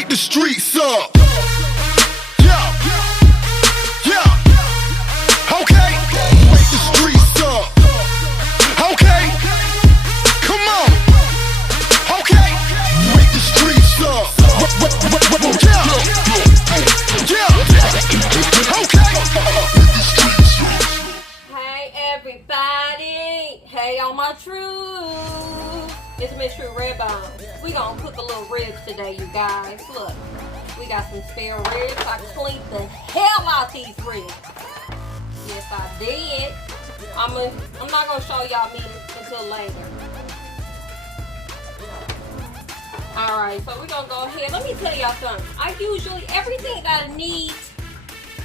wake the streets up. Yeah, yeah. Okay, wake the streets up. Okay, come on. Okay, wake the streets up. Yeah, yeah. Okay. Hey everybody. Hey on my true. It's MsTrue Redbone. We gonna cook a little ribs today, you guys. Look, we got some spare ribs. I cleaned the hell out these ribs. Yes, I did. I'm not gonna show y'all me until later. Alright, so we're gonna go ahead. Let me tell y'all something. I usually, everything that I need,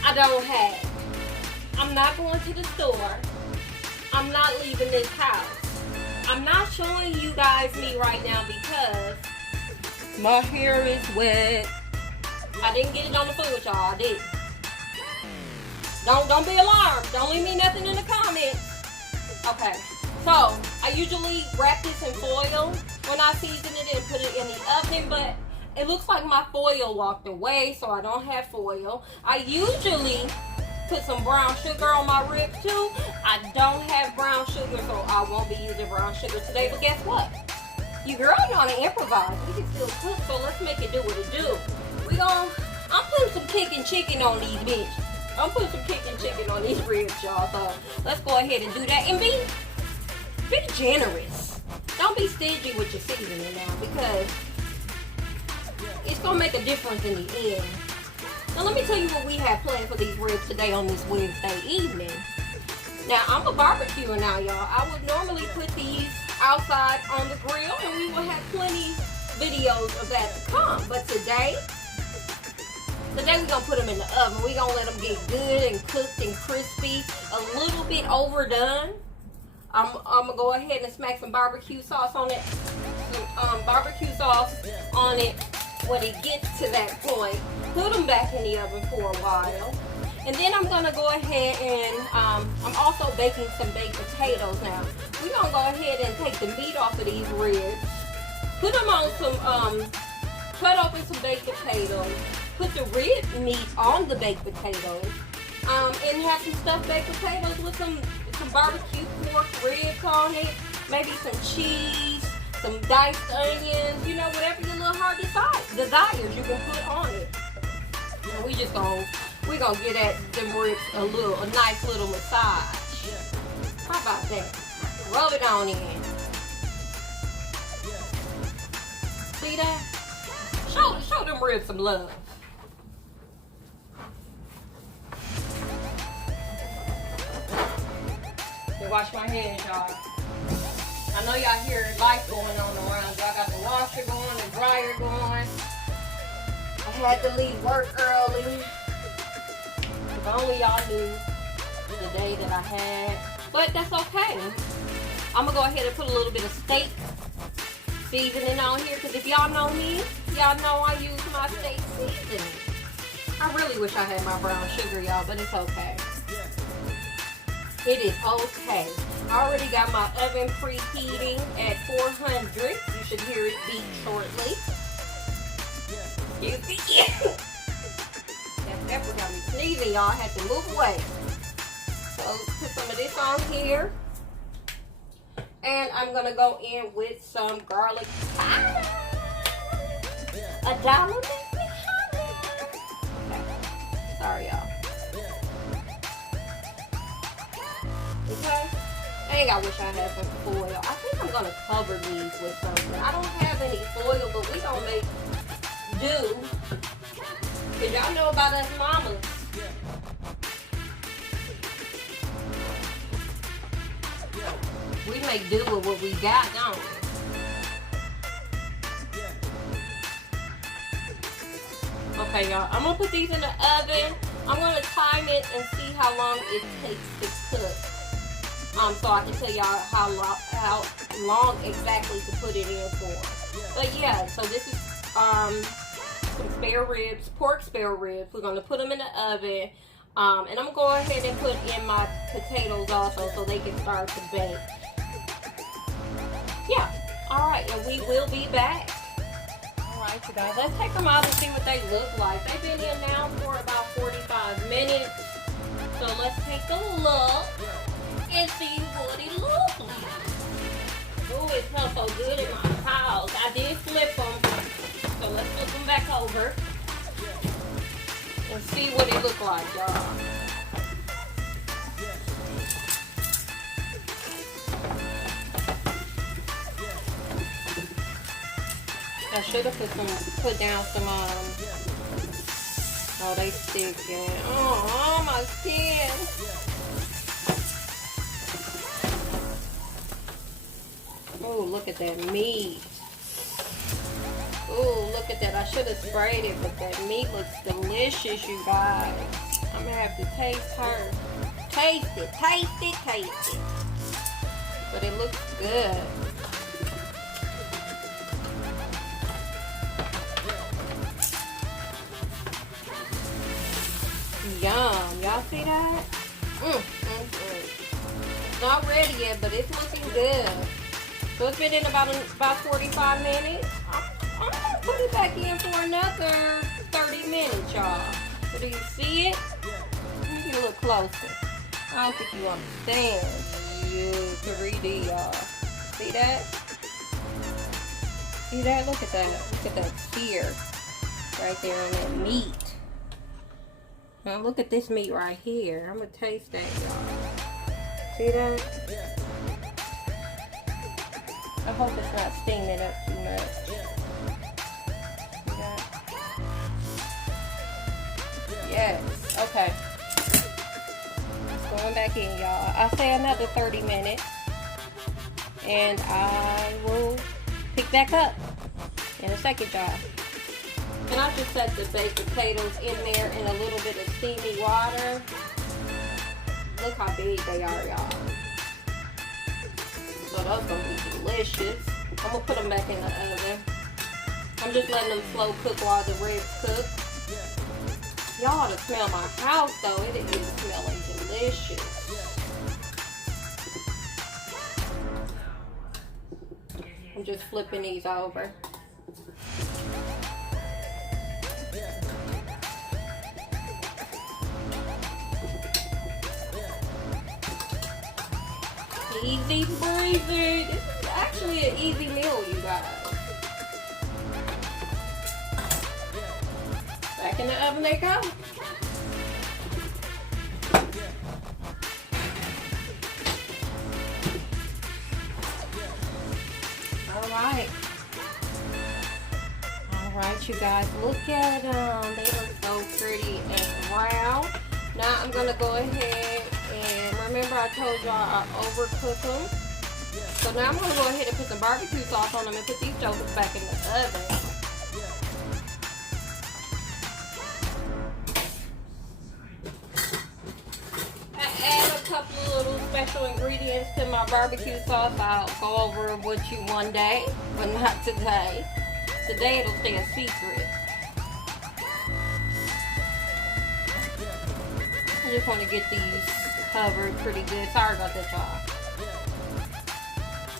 I don't have. I'm not going to the store. I'm not leaving this house. I'm not showing you guys me right now because my hair is wet. I didn't get it on the food, y'all. I did. Don't be alarmed. Don't leave me nothing in the comments. Okay. So I usually wrap this in foil when I season it and put it in the oven, but it looks like my foil walked away, so I don't have foil. I usually put some brown sugar on my ribs too. I don't have brown sugar, so I won't be using brown sugar today. But guess what? You girl know how to improvise. We can still cook, so let's make it do what it do. I'm putting some chicken on these bitches. I'm putting some chicken on these ribs, y'all. So let's go ahead and do that and be generous. Don't be stingy with your seasoning now because it's gonna make a difference in the end. Now let me tell you what we have planned for these ribs today on this Wednesday evening. Now I'm a barbecuer now, y'all. I would normally put these outside on the grill and we will have plenty videos of that to come. But today we're gonna put them in the oven. We're gonna let them get good and cooked and crispy, a little bit overdone. I'm gonna go ahead and smack some barbecue sauce on it. Some barbecue sauce on it when it gets to that point. Put them back in the oven for a while. And then I'm gonna go ahead and I'm also baking some baked potatoes now. We're gonna go ahead and take the meat off of these ribs. Put them on some, cut open some baked potatoes. Put the rib meat on the baked potatoes. And have some stuffed baked potatoes with some barbecue pork ribs on it. Maybe some cheese, some diced onions, you know, whatever your little heart desires you can put on it. And we're gonna get at them ribs a nice little massage. How about that? Rub it on in. See that? Show them ribs some love. Wash my hands, y'all. I know y'all hear life going on around. Y'all got the washer going, the dryer going. I had to leave work early. If only y'all knew the day that I had. But that's okay. I'm gonna go ahead and put a little bit of steak seasoning on here. Because if y'all know me, y'all know I use my steak seasoning. I really wish I had my brown sugar, y'all, but it's okay. It is okay. I already got my oven preheating at 400. You should hear it beep shortly. Excuse me. That pepper got me sneezing, y'all. I had to move away. So put some of this on here. And I'm going to go in with some garlic powder. $1 makes me hungry. Okay. Sorry, y'all. Okay? Dang, I wish I had some foil. I think I'm gonna cover these with something. I don't have any foil, but we gonna make do. Cause y'all know about us mamas. We make do with what we got, don't we? Okay, y'all. I'm gonna put these in the oven. I'm gonna time it and see how long it takes to cook. So I can tell y'all how long exactly to put it in for. But yeah, so this is some spare ribs, pork spare ribs. We're gonna put them in the oven. And I'm gonna go ahead and put in my potatoes also so they can start to bake. Yeah. Alright, and we will be back. Alright, Alright, you guys, let's take them out and see what they look like. They've been in now for about 45 minutes. So let's take a look and see what it looks like. Oh, it smells so good in my house. I did flip them. So let's flip them back over and see what it look like, y'all. I should have put down some, oh, they sticking. Oh, my skin. Oh, look at that meat. Oh, look at that. I should have sprayed it, but that meat looks delicious, you guys. I'm going to have to taste her. Taste it, taste it, taste it. But it looks good. Yum. Y'all see that? It's not ready yet, but it's looking good. So it's been in about 45 minutes. I'm gonna put it back in for another 30 minutes, y'all. So do you see it? Let me get a little closer. I don't think you understand. Yeah, 3D, y'all. See that? See that? Look at that. Look at that sear right there on that meat. Now look at this meat right here. I'm gonna taste that, y'all. See that? I hope it's not steaming up too much. See that? Yes. Okay. It's going back in, y'all. I'll say another 30 minutes. And I will pick back up in a second, y'all. And I just set the baked potatoes in there in a little bit of steamy water. Look how big they are, y'all. So those gonna be delicious. I'm gonna put them back in the oven. I'm just letting them slow cook while the ribs cook. Y'all ought to smell my house though. It is smelling delicious. I'm just flipping these over. Easy breezy. This is actually an easy meal, you guys. Back in the oven they go. Alright. Alright, you guys. Look at them. They look so pretty and brown. Now I'm going to go ahead and remember I told y'all I overcook them. So now I'm going to go ahead and put some barbecue sauce on them and put these jokers back in the oven. I add a couple of little special ingredients to my barbecue sauce. I'll go over with you one day, but not today. Today it'll stay a secret. I just want to get these covered pretty good. Sorry about that, y'all.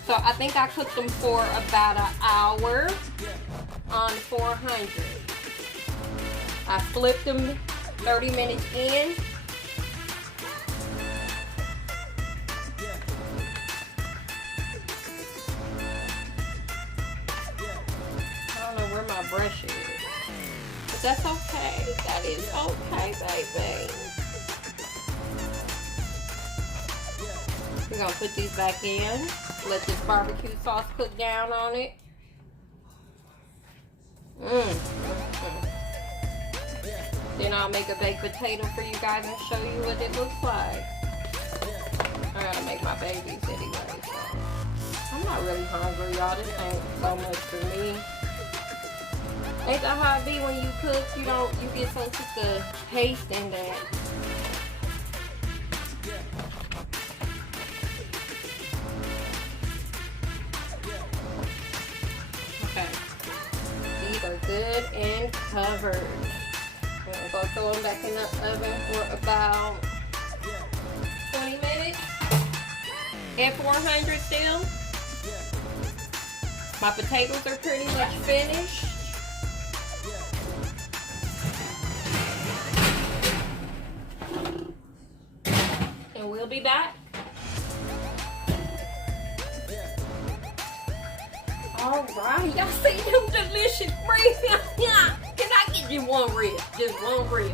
So I think I cooked them for about an hour on 400. I flipped them 30 minutes in. I don't know where my brush is. But that's okay. That is okay, baby. We're going to put these back in. Let this barbecue sauce cook down on it. Then I'll make a baked potato for you guys and show you what it looks like. I gotta make my babies anyway, so. I'm not really hungry, y'all. This ain't so much for me. Ain't that how it be when you cook? You get so sick of tasting that. Okay. These are good and covered. I'm gonna go throw them back in the oven for about 20 minutes. At 400 still. My potatoes are pretty much finished. We'll be back. All right, y'all see them delicious ribs? Can I get you one rib? Just one rib.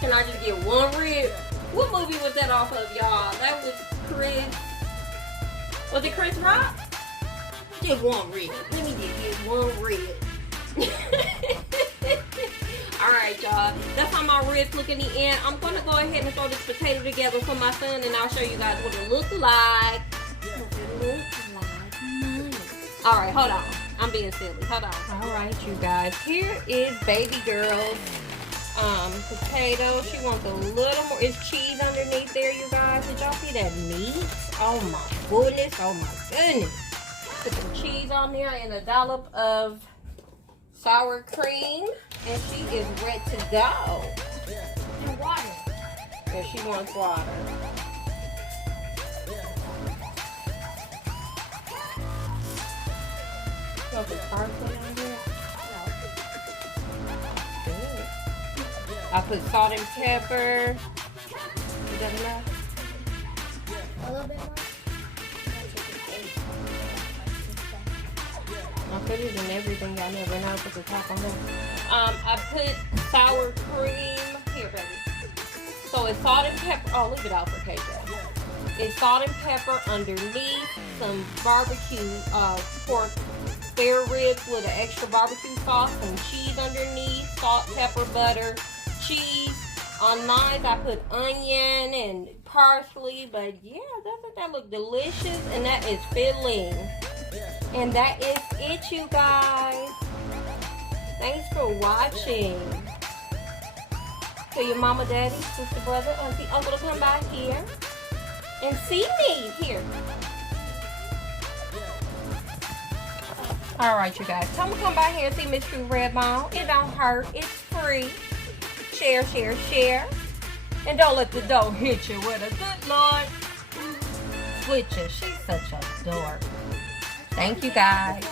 Can I just get one rib? What movie was that off of, y'all? That was Chris. Was it Chris Rock? Just one rib. Let me just get one rib. Alright, y'all. That's how my ribs look in the end. I'm going to go ahead and throw this potato together for my son, and I'll show you guys what it looks like. Alright, hold on. I'm being silly. Hold on. Alright, you guys. Here is baby girl's potato. She wants a little more. It's cheese underneath there, you guys. Did y'all see that meat? Oh my goodness. Oh my goodness. Put some cheese on there and a dollop of sour cream. And she is ready to go. And water. And she wants water. Want some parsley on here? Good. I put salt and pepper. Is that enough? A little bit more. I put it in everything. I never know. Put the top on there. I put sour cream. Here, baby. So it's salt and pepper. Oh, leave it out for KJ. It's salt and pepper underneath. Some barbecue pork spare ribs with an extra barbecue sauce. Some cheese underneath. Salt, pepper, butter, cheese. On mine, I put onion and parsley. But yeah, doesn't that look delicious? And that is filling. And that is it, you guys. Thanks for watching. Tell your mama, daddy, sister, brother, auntie, uncle to come by here and see me here. All right, you guys. Tell them to come by here and see MsTrue Redbone. It don't hurt. It's free. Share, share, share. And don't let the dough hit you with a good Lord. Switcher. She's such a dork. Thank you, guys.